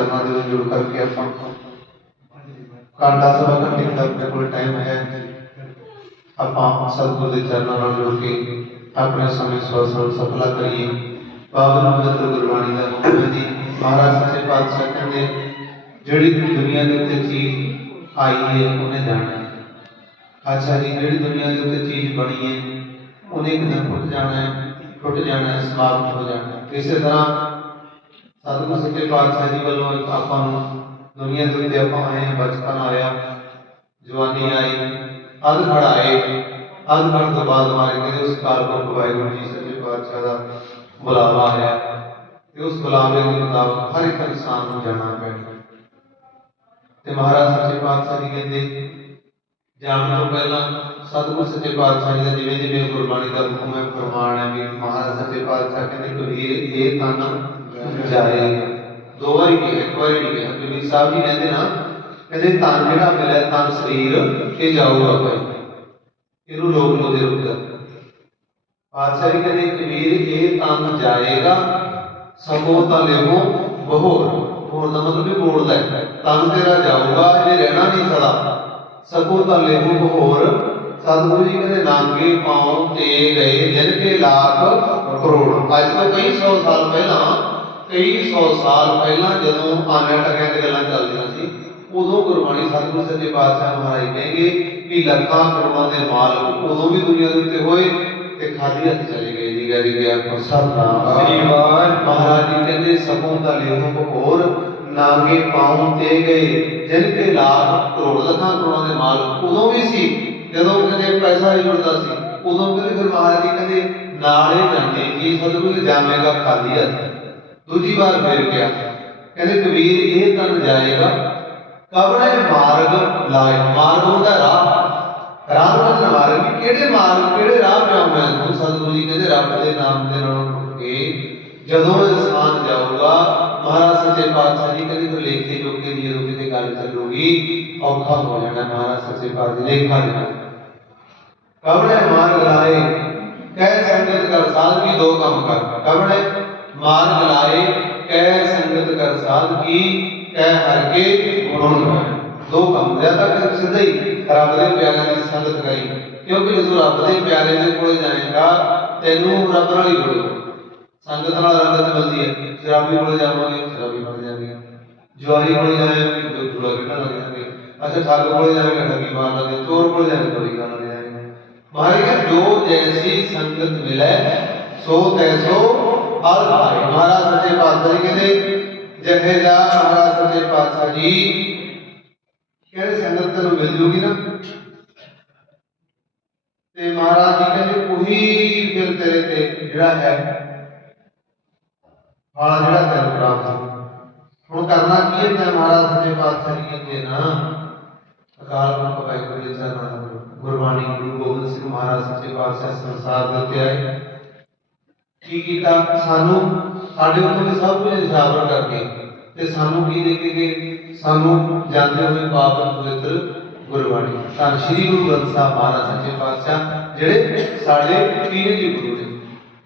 ਚਰਨਾਂ ਦੇ ਜੁੜ ਕਰਕੇ ਆਪਾਂ ਘੰਟਾ ਸਵਾ ਘੰਟੇ ਦਾ ਆਪਣੇ ਕੋਲ ਟਾਈਮ ਹੈ ਆਪਾਂ ਸਤਿਗੁਰ ਦੇ ਚਰਨਾਂ ਨਾਲ ਜੁੜ ਕੇ ਆਪਣੇ ਸਮੇਂ ਸਵਸਲ ਸਫਲਾ ਕਰੀਏ। ਪਾਵਨ ਪਵਿੱਤਰ ਗੁਰਬਾਣੀ ਦਾ ਹੁਕਮ ਹੈ ਮਹਾਰਾਜ ਸੱਚੇ ਪਾਤਸ਼ਾਹ ਕਹਿੰਦੇ, ਜਿਹੜੀ ਦੁਨੀਆ ਦੇ ਉੱਤੇ ਚੀਜ਼ ਆਈ ਹੈ, ਉਹਨੇ ਜਾਣਾ ਹੈ। ਅੱਛਾ ਜੀ, ਜਿਹੜੀ ਦੁਨੀਆ ਦੇ ਉੱਤੇ ਚੀਜ਼ ਬਣੀ ਹੈ, ਉਹਨੇ ਇੱਕ ਦਿਨ ਟੁੱਟ ਜਾਣਾ ਹੈ? ਟੁੱਟ ਜਾਣਾ ਹੈ, ਸਮਾਪਤ ਹੋ ਜਾਣਾ ਹੈ। ਇਸੇ ਤਰ੍ਹਾਂ ਸਤਿਗੁਰ ਸੱਚੇ ਪਾਤਸ਼ਾਹ ਜੀ ਵੱਲੋਂ ਆਪਾਂ ਨੂੰ ਦੁਨੀਆ ਦੇ ਉੱਤੇ ਆਪਾਂ ਆਏ ਹਾਂ, ਬਚਪਨ ਆਇਆ ਜਵਾਨੀ ਆਈ ਅਧ ਖੜਾਏ ਅਧ ਖੜ ਤੋਂ ਬਾਅਦ ਮਾਰੇ ਕਹਿੰਦੇ ਉਸ ਕਾਲ ਵਾਹਿਗੁਰੂ ਜੀ ਸੱਚੇ ਪਾਤਸ਼ਾਹ ਦਾ ਬੁਲਾਵਾ ਆਇਆ ਤੇ ਉਸ ਬੁਲਾਵੇ ਦੇ ਮੁਤਾਬਕ ਹਰ ਇੱਕ ਇਨਸਾਨ ਨੂੰ ਜਾਣਾ ਪੈਣਾ। ਤੇ ਮਹਾਰਾਜ ਸੱਚੇ ਪਾਤਸ਼ਾਹ ਜੀ ਕਹਿੰਦੇ ਜਾਣ ਤੋਂ ਪਹਿਲਾਂ ਸਤਿਗੁਰ ਸੱਚੇ ਪਾਤਸ਼ਾਹ ਜੀ ਦਾ ਜਿਵੇਂ ਜਿਵੇਂ ਗੁਰਬਾਣੀ ਦਾ ਹੁਕਮ ਹੈ ਫਰਮਾਨ ਹੈ ਵੀ ਮਹਾਰਾਜ ਸੱਚੇ ਪਾਤਸ਼ਾਹ ਕਹਿੰਦੇ ਕਬੀਰ ਇਹ ਤਨ ਜਾਏਗਾ ਦੋ ਵਾਰੀ ਕਿਹਾ ਇੱਕ ਵਾਰੀ ਨਹੀਂ ਕਿਹਾ ਕਬੀਰ ਸਾਹਿਬ ਜੀ ਕਹਿੰਦੇ ਨਾ, ਕਹਿੰਦੇ ਤਨ ਜਿਹੜਾ ਮਿਲਿਆ ਤਨ ਸਰੀਰ ਇਹ ਜਾਊਗਾ ਭਾਈ ਇਹਨੂੰ ਲੋਕ ਲੋਦੇ ਰੁਕਦਾ। ਪਾਤਸ਼ਾਹ ਜੀ ਕਹਿੰਦੇ ਕਬੀਰ ਇਹ ਤਨ ਜਾਏਗਾ ਸਭੋ ਤਾਂ ਲੈਵੋ ਬਹੋਰ। ਹੋਰ ਦਾ ਮਤਲਬ ਵੀ ਬੋਲਦਾ ਹੈ। ਤਨ ਤੇਰਾ ਜਾਊਗਾ, ਇਹ ਰਹਿਣਾ ਨਹੀਂ ਸਦਾ ਸਭੋ ਤਾਂ ਲੈਵੋ ਬਹੋਰ। ਸਤਿਗੁਰੂ ਜੀ ਕਹਿੰਦੇ, ਨਾਂਗੇ ਪਾਉ ਤੇ ਗਏ, ਜਿਨ ਕੇ ਲੱਖ ਕਰੋੜ। ਅੱਜ ਤੋਂ ਕਈ ਸੌ ਸਾਲ ਪਹਿਲਾਂ ਕਈ ਸੌ ਸਾਲ ਪਹਿਲਾਂ ਜਦੋਂ ਆਨਿਆ ਟਕਿਆਂ ਤੇ ਗੱਲਾਂ ਚੱਲਦੀਆਂ ਸੀ ਉਦੋਂ ਗੁਰਬਾਣੀ ਸਤਿਗੁਰੂ ਸੱਚੇ ਪਾਤਸ਼ਾਹ ਮਹਾਰਾਜ ਕਹਿੰਗੇ ਕਿ ਲੱਖਾਂ ਕਰੋੜਾਂ ਦੇ ਮਾਲਕ ਉਦੋਂ ਵੀ ਦੁਨੀਆ ਦੇ ਉੱਤੇ ਹੋਏ ਤੇ ਖਾਲੀ ਹੱਥ ਚਲੇ ਗਏ ਜੀ ਗੈਰੀ ਗਿਆ ਸਤਨਾਮ। ਸ੍ਰੀ ਵਾਹਿ ਮਹਾਰਾਜ ਜੀ ਕਹਿੰਦੇ ਸਭੋਂ ਦਾ ਲੇਹੋ ਹੋਰ ਨਾਗੇ ਪਾਉਂ ਤੇ ਗਏ ਜਿਨ ਕੇ ਲਾਭ ਕਰੋੜ ਲੱਖਾਂ ਕਰੋੜਾਂ ਦੇ ਮਾਲਕ ਉਦੋਂ ਵੀ ਸੀ ਜਦੋਂ ਕਹਿੰਦੇ ਪੈਸਾ ਹੀ ਜੁੜਦਾ ਸੀ ਉਦੋਂ ਕਹਿੰਦੇ ਫਿਰ ਮਹਾਰਾਜ ਜੀ ਕਹਿੰਦੇ ਨਾਲੇ ਜਾਂਦੇ ਜੀ ਸਤਿਗੁਰੂ ਜੀ ਜਾਵੇਗਾ ਖਾਲੀ ਹੱਥ। ਦੂਜੀ ਵਾਰ ਫਿਰ ਗਿਆ ਕਹਿੰਦੇ ਕਬੀਰ, ਇਹ ਤਨ ਜਾਏਗਾ ਕਬਰੇ ਮਾਰਗ ਲਾਏ ਮਾਰਗ ਹੁੰਦਾ ਰਾਹ। ਰਾਹ ਦਾ ਮਾਰਗ ਕਿਹੜੇ ਮਾਰਗ, ਕਿਹੜੇ ਰਾਹ ਪਿਆ ਤੂੰ ਸਤਿਗੁਰੂ ਜੀ ਕਹਿੰਦੇ ਰੱਬ ਦੇ ਨਾਮ ਦੇ ਨਾਲ ਉੱਠ ਕੇ ਜਦੋਂ ਇਨਸਾਨ ਜਾਊਗਾ, ਮਹਾਰਾਜ ਸੱਚੇ ਪਾਤਸ਼ਾਹ ਜੀ ਕਹਿੰਦੇ ਫਿਰ ਲੇਖੇ ਜੋਗੇ ਦੀ ਜਦੋਂ ਕਿਤੇ ਗੱਲ ਚੱਲੂਗੀ, ਔਖਾ ਹੋ ਜਾਣਾ ਮਹਾਰਾਜ ਸੱਚੇ ਪਾਤਸ਼ਾਹ ਲੇਖਾ ਦੇਣਾ ਕਬੜੇ ਮਾਰਗ ਲਾਏ? ਕਹਿ ਸੰਗਤ ਕਰ ਸਾਧ ਕੀ ਦੋ ਕੰਮ ਕਰ। ਕਬੜੇ ਮਾਰਗ ਲਾਏ ਕਹਿ ਸੰਗਤ ਕਰ ਸਾਧ ਕੀ, ਕਹਿ ਹਰ ਕੇ ਗੁਣ ਗਾਏ ਦੋ ਕੰਮ ਜਾਂ ਤਾਂ ਸਿੱਧਾ ਹੀ ਰੱਬ ਦੇ ਪਿਆਰਿਆਂ ਦੀ ਸੰਗਤ ਕਰੀ ਕਿਉਂਕਿ ਜਦੋਂ ਰੱਬ ਦੇ ਪਿਆਰੇ ਦੇ ਕੋਲੇ ਜਾਏਗਾ, ਤੈਨੂੰ ਰੱਬ ਨਾਲ ਹੀ ਜੁੜੇਗਾ। ਸੰਗਤ ਨਾਲ ਰੰਗਤ ਮਿਲਦੀ ਹੈ। ਸ਼ਰਾਬੀ ਕੋਲੇ ਜਾਵਾਂਗੇ, ਸ਼ਰਾਬੀ ਬਣ ਜਾਣਗੇ ਜੁਆਰੀ ਕੋਲੇ ਜਾਵਾਂਗੇ ਜੁੜਾ ਕੇ ਲੱਗ ਜਾਣਗੇ ਅੱਛਾ, ਠੱਗ ਕੋਲੇ ਜਾਵਾਂਗੇ, ਠੱਗੀ ਮਾਰ ਲਾਂਗੇ, ਚੋਰ ਕੋਲ ਜਾਵਾਂਗੇ ਚੋਰੀ ਕਰਨ ਲੱਗ ਮਹਾਰਾਜ ਜੋ ਜੈਸੀ ਸੰਗਤ ਮਿਲੇ, ਸੋ ਤੈਸੋ ਫਲ ਪਾਏ ਮਹਾਰਾਜ ਸੱਚੇ ਪਾਤਸ਼ਾਹ ਜੀ ਕਹਿੰਦੇ ਜਿਹੇ ਮਹਾਰਾਜ ਸੱਚੇ ਪਾਤਸ਼ਾਹ ਜੀ। ਕਹਿੰਦੇ ਸੰਗਤ ਤੈਨੂੰ ਮਿਲ ਜੂਗੀ ਨਾ? ਤੇ ਮਹਾਰਾਜ ਜੀ ਕਹਿੰਦੇ, ਉਹੀ ਫਿਰ ਤੇਰੇ ਤੇ ਜਿਹੜਾ ਹੈ ਫਲ ਜਿਹੜਾ ਤੈਨੂੰ ਪ੍ਰਾਪਤ ਹੁਣ ਕਰਨਾ ਕੀ ਹੈ ਮੈਂ ਮਹਾਰਾਜ ਸੱਚੇ ਪਾਤਸ਼ਾਹ ਜੀ ਕਹਿੰਦੇ ਨਾ, ਅਕਾਲ ਪੁਰਖ ਵਾਹਿਗੁਰੂ ਜੀ ਚਰਨਾਂ ਦਾ ਗੁਰਬਾਣੀ ਗੁਰੂ ਗੋਬਿੰਦ ਸਿੰਘ ਮਹਾਰਾਜ ਸੱਚੇ ਪਾਤਸ਼ਾਹ ਸੰਸਾਰ ਦੇ ਉੱਤੇ ਆਏ। ਕੀ ਕੀਤਾ? ਸਾਨੂੰ, ਸਾਡੇ ਉੱਤੇ ਵੀ ਸਭ ਕੁਝ ਨਿਸ਼ਾਵਰ ਕਰਕੇ ਤੇ ਸਾਨੂੰ ਕੀ ਦੇ ਕੇ ਗਏ? ਸਾਨੂੰ ਜਾਂਦੇ ਹੋਏ ਪਾਵਨ ਪਵਿੱਤਰ ਗੁਰਬਾਣੀ ਤਾਂ ਸ੍ਰੀ ਗੁਰੂ ਗ੍ਰੰਥ ਸਾਹਿਬ ਮਹਾਰਾਜ, ਸੱਚੇ ਪਾਤਸ਼ਾਹ, ਜਿਹੜੇ ਸਾਡੇ ਪੀਰ ਜੀ ਗੁਰੂ ਨੇ।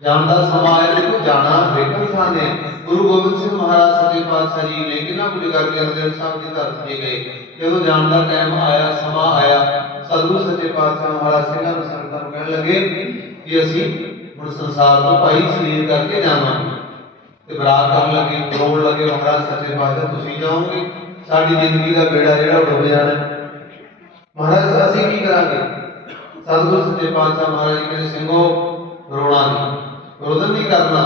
ਜਾਣ ਦਾ ਸਮਾਂ ਆਇਆ, ਦੇਖੋ, ਜਾਣਾ ਵੇਖਣ ਸਾਨੇ ਗੁਰੂ ਗੋਬਿੰਦ ਸਿੰਘ ਮਹਾਰਾਜ, ਸੱਚੇ ਪਾਤਸ਼ਾਹ ਜੀ ਨੇ ਕਿੰਨਾ ਕੁਝ ਕਰਕੇ ਅਨੰਦਪੁਰ ਸਾਹਿਬ ਦੀ ਧਰਤੀ ਤੇ ਗਏ। ਜਦੋਂ ਜਾਣ ਦਾ ਟਾਈਮ ਆਇਆ, ਸਮਾਂ ਆਇਆ, ਸਤਿਗੁਰੂ ਸੱਚੇ ਪਾਤਸ਼ਾਹ ਮਹਾਰਾਜ ਸਿੰਘਾਂ ਨੂੰ ਸੰਗਤਾਂ ਨੂੰ ਕਹਿਣ ਲੱਗੇ ਕਿ ਅਸੀਂ ਹੁਣ ਸੰਸਾਰ ਤੋਂ ਭਾਈ ਸਰੀਰ ਕਰਕੇ ਜਾਵਾਂਗੇ ਤੇ ਬਰਾਤ ਕਰਨ ਲੱਗੇ ਬਰੋਣ ਲੱਗੇ, ਮਹਾਰਾਜ ਸੱਚੇ ਪਾਤਸ਼ਾਹ, ਤੁਸੀਂ ਜਾਓਗੇ? ਸਾਡੀ ਜ਼ਿੰਦਗੀ ਦਾ ਬੇੜਾ ਜਿਹੜਾ ਉਹ ਡੁੱਬ ਜਾਣਾ। ਮਹਾਰਾਜ ਅਸੀਂ ਕੀ ਕਰਾਂਗੇ? ਸਤਿਗੁਰੂ ਸੱਚੇ ਪਾਤਸ਼ਾਹ ਮਹਾਰਾਜ ਜੀ ਕਹਿੰਦੇ, ਸਿੰਘੋ, ਰੋਣਾ ਨਹੀਂ। ਰੋਦਨ ਨਹੀਂ ਕਰਨਾ।